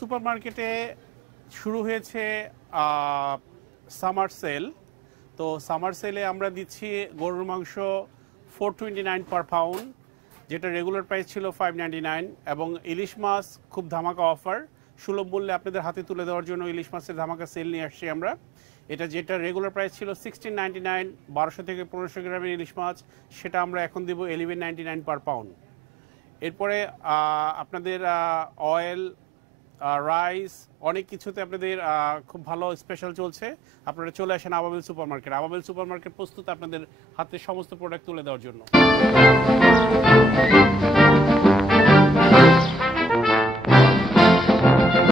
সুপারমার্কেটে শুরু হয়েছে summer sell. তো সামার সেলে আমরা দিচ্ছি গরুর মাংস 429 পার পাউন্ড, যেটা রেগুলার প্রাইস ছিল 599, এবং ইলিশ মাছ খুব ধামাকা অফার, সুলভ মূল্যে আপনাদের হাতে তুলে দেওয়ার জন্য ইলিশ মাছের ধামাকা সেল নিয়ে আসছি আমরা। যেটা রেগুলার প্রাইস ছিল 1699, 1200 থেকে 1500 গ্রামের ইলিশ মাছ, সেটা আমরা এখন দেবো 1199 পার পাউন্ড। এরপরে আপনাদের অয়েল, রাইস, অনেক কিছুতে আপনাদের খুব ভালো স্পেশাল চলছে। আপনারা চলে আসেন আবাবিল সুপারমার্কেট। আবাবিল সুপারমার্কেট প্রস্তুত আপনাদের হাতে সমস্ত প্রোডাক্ট তুলে দেওয়ার জন্য।